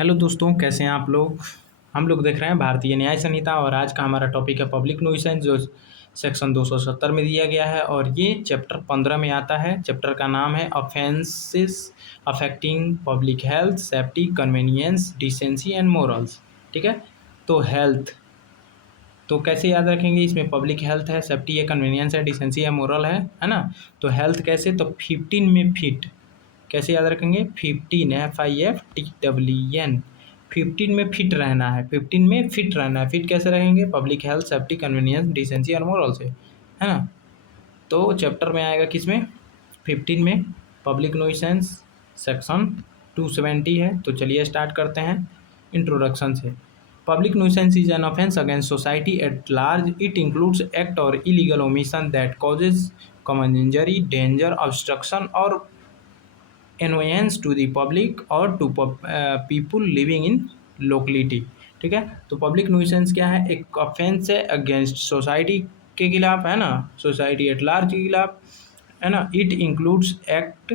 Hello दोस्तों, कैसे हैं आप लोग। हम लोग देख रहे हैं भारतीय न्याय संहिता और आज का हमारा टॉपिक है पब्लिक न्यूइसेंस जो सेक्शन 270 में दिया गया है और ये चैप्टर 15 में आता है। चैप्टर का नाम है offences affecting public health, safety, convenience, decency and morals. ठीक है, तो हेल्थ तो कैसे याद रखेंगे। इसमें पब्लिक हेल्थ है, सेफ्टी है, कन्वीनियंस है, डिसेंसी है, मोरल है ना। तो हेल्थ कैसे, तो 15 में फिट कैसे याद रखेंगे। 15 FIFTWN 15 में फिट रहना है। 15 में फिट रहना है। फिट कैसे रहेंगे, public health, safety, convenience, decency और मोरल से, है ना। तो चैप्टर में आएगा किसमें, 15 में पब्लिक न्यूइसेंस सेक्शन 270 है। तो चलिए स्टार्ट करते हैं इंट्रोडक्शन से। Public nuisance is an offence against society at large. It includes act और illegal omission that causes common injury, danger, obstruction और annoyance to the public or to people living in locality। ठीक है, तो public न्यूइसेंस क्या है, एक offence है against society के खिलाफ, है ना, सोसाइटी एट लार्ज के खिलाफ, है ना। इट इंक्लूड्स एक्ट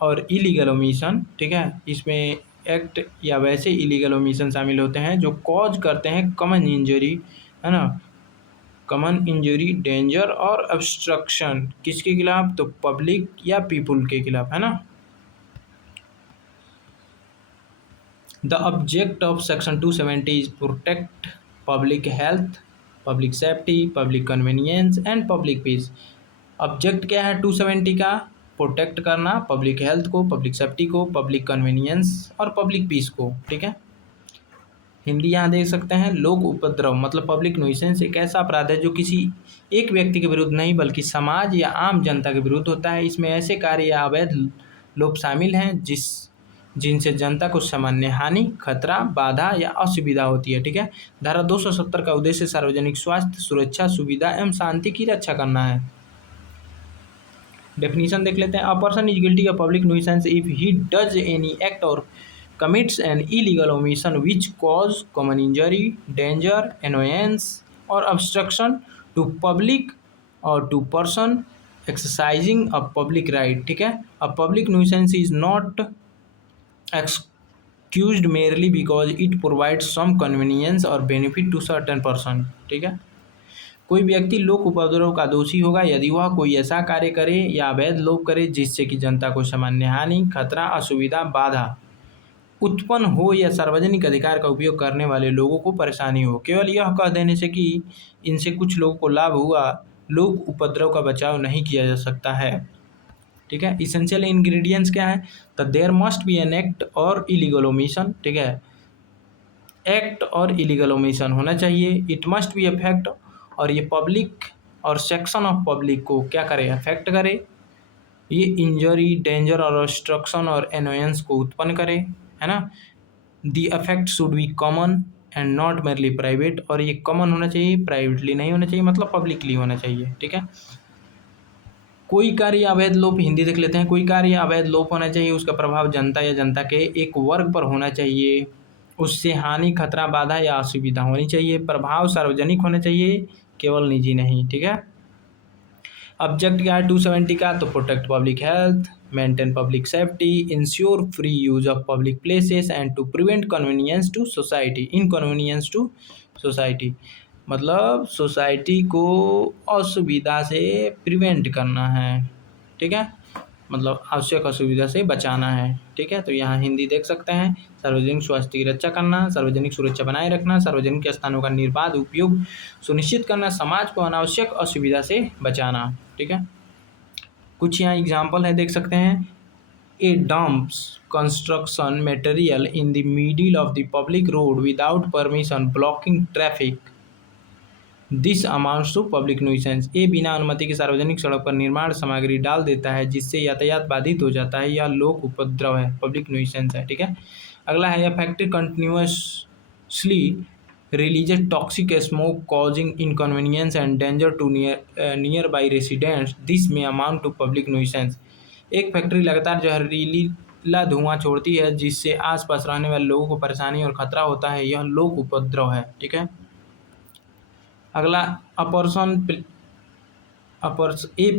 और इलीगल ओमिशन। ठीक है, इसमें एक्ट या वैसे इलीगल ओमिशन शामिल होते हैं जो कॉज करते हैं कॉमन इंजरी, है ना, कॉमन इंजरी, डेंजर और ऑब्स्ट्रक्शन किसके खिलाफ, तो पब्लिक या पीपुल के खिलाफ, है ना। The object of Section 270 is protect public health, public safety, public convenience and public peace। Object क्या है 270 का, प्रोटेक्ट करना पब्लिक हेल्थ को, पब्लिक सेफ्टी को, पब्लिक कन्वीनियंस और पब्लिक पीस को। ठीक है, हिंदी यहाँ देख सकते हैं। लोक उपद्रव मतलब पब्लिक न्यूइसेंस एक ऐसा अपराध है जो किसी एक व्यक्ति के विरुद्ध नहीं बल्कि समाज या आम जनता के विरुद्ध होता है। इसमें ऐसे कार्य या अवैध लोग शामिल हैं जिनसे जनता को सामान्य हानि, खतरा, बाधा या असुविधा होती है। ठीक है, धारा 270 का उद्देश्य सार्वजनिक स्वास्थ्य, सुरक्षा, सुविधा एवं शांति की रक्षा करना है। डेफिनेशन देख लेते हैं। A person is guilty of public nuisance if he does any act और commits an illegal omission which cause common injury, danger, annoyance or obstruction to public or to person exercising a public right। ठीक है, a public nuisance is not excused merely because it provides some convenience or benefit to certain person। ठीक है, कोई व्यक्ति लोक उपद्रव का दोषी होगा यदि वह कोई ऐसा कार्य करे या अवैध लोग करे जिससे कि जनता को सामान्य हानि, खतरा, असुविधा, बाधा उत्पन्न हो या सार्वजनिक अधिकार का उपयोग करने वाले लोगों को परेशानी हो। केवल यह कह देने से कि इनसे कुछ लोगों को लाभ हुआ, लोक उपद्रव का बचाव नहीं किया जा सकता है। ठीक है, इसेंशियल इंग्रेडिएंट्स क्या है, तो there must be an act और इलीगल ओमिशन। ठीक है, एक्ट और इलीगल ओमिशन होना चाहिए। इट मस्ट बी अफेक्ट और ये पब्लिक और सेक्शन ऑफ पब्लिक को क्या करे, अफेक्ट करे। ये इंजरी, डेंजर और ऑब्स्ट्रक्शन और एनोयंस को उत्पन्न करे, है ना। The affect should be common and not merely private और ये कॉमन होना चाहिए, प्राइवेटली नहीं होना चाहिए, मतलब पब्लिकली होना चाहिए। ठीक है, कोई कार्य या अवैध लोप, हिंदी देख लेते हैं। कोई कार्य या अवैध लोप होना चाहिए, उसका प्रभाव जनता या जनता के एक वर्ग पर होना चाहिए, उससे हानि, खतरा, बाधा या असुविधा होनी चाहिए, प्रभाव सार्वजनिक होना चाहिए, केवल निजी नहीं। ठीक है, ऑब्जेक्ट क्या है 270 का, तो protect public health, maintain public safety, ensure free use of public places and to prevent convenience to society, inconvenience to society मतलब सोसाइटी को असुविधा से प्रिवेंट करना है। ठीक है, मतलब आवश्यक असुविधा से बचाना है। ठीक है, तो यहाँ हिंदी देख सकते हैं। सार्वजनिक स्वास्थ्य की रक्षा करना, सार्वजनिक सुरक्षा बनाए रखना, सार्वजनिक स्थानों का निर्बाध उपयोग सुनिश्चित करना, समाज को अनावश्यक असुविधा से बचाना। ठीक है, कुछ यहाँ एग्जाम्पल है देख सकते हैं। A dumps construction material in the middle of the public road without permission blocking traffic, this amounts to public nuisance. A बिना अनुमति के सार्वजनिक सड़क पर निर्माण सामग्री डाल देता है जिससे यातायात बाधित हो जाता है, यह लोक उपद्रव है, पब्लिक न्यूइसेंस है। ठीक है, अगला है factory continuously releases toxic smoke causing inconvenience and danger to nearby residents, this may amount to public nuisance. एक फैक्ट्री लगातार जहरीला धुआं छोड़ती है जिससे आसपास रहने वाले लोगों को परेशानी और खतरा होता है, यह लोक उपद्रव है। ठीक है, अगला a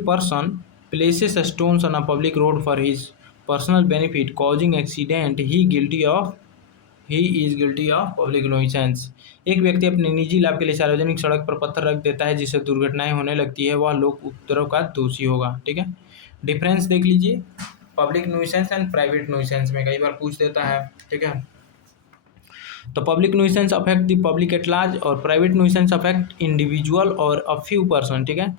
person places stones on a public road for his personal benefit causing accident, he guilty of he is guilty of public nuisance. एक व्यक्ति अपने निजी लाभ के लिए सार्वजनिक सड़क पर पत्थर रख देता है जिससे दुर्घटनाएं होने लगती है, वह लोक उपद्रव का दोषी होगा। ठीक है, डिफरेंस देख लीजिए public nuisance and private nuisance में, कई बार पूछ देता है। ठीक है, तो public nuisance affect the public at large और प्राइवेट न्यूइसेंस अफेक्ट इंडिविजुअल और अ फ्यू पर्सन। ठीक है,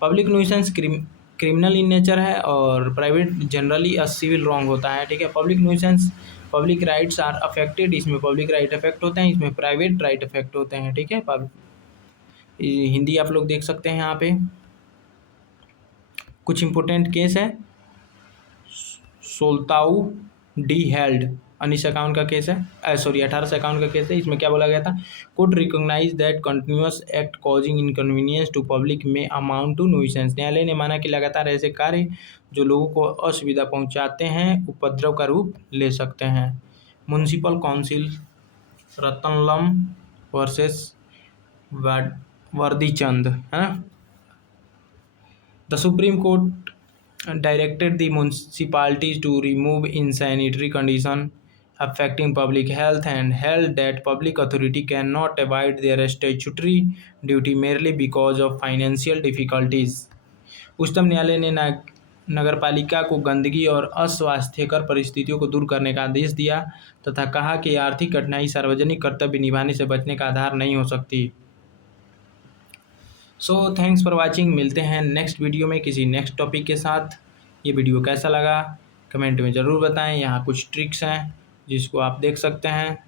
public nuisance criminal in nature है और private generally a civil wrong होता है। ठीक है, public nuisance public rights are affected, इसमें पब्लिक राइट अफेक्ट होते हैं, इसमें प्राइवेट राइट अफेक्ट होते हैं। ठीक है, हिंदी आप लोग देख सकते हैं यहाँ पे कुछ इंपोर्टेंट केस है। सोल्ताऊ डी हेल्ड 1951 का केस है, सॉरी 1851 का केस है। इसमें क्या बोला गया था, court recognise that continuous act causing inconvenience to public may amount to nuisance. न्यायालय ने माना कि लगातार ऐसे कार्य जो लोगों को असुविधा पहुंचाते हैं उपद्रव का रूप ले सकते हैं। म्युनिसिपल काउंसिल रतनलम वर्सेस वर्दीचंद है ना। The supreme court directed the municipalities to remove insanitary conditions affecting public health and held that public authority cannot avoid their statutory duty merely because of financial difficulties। उच्चतम न्यायालय ने नगरपालिका को गंदगी और अस्वास्थ्यकर परिस्थितियों को दूर करने का आदेश दिया तथा कहा कि आर्थिक कठिनाई सार्वजनिक कर्तव्य निभाने से बचने का आधार नहीं हो सकती। सो थैंक्स फॉर वाचिंग, मिलते हैं नेक्स्ट वीडियो में किसी नेक्स्ट टॉपिक के साथ। ये वीडियो कैसा लगा कमेंट में ज़रूर बताएं। यहाँ कुछ ट्रिक्स हैं जिसको आप देख सकते हैं।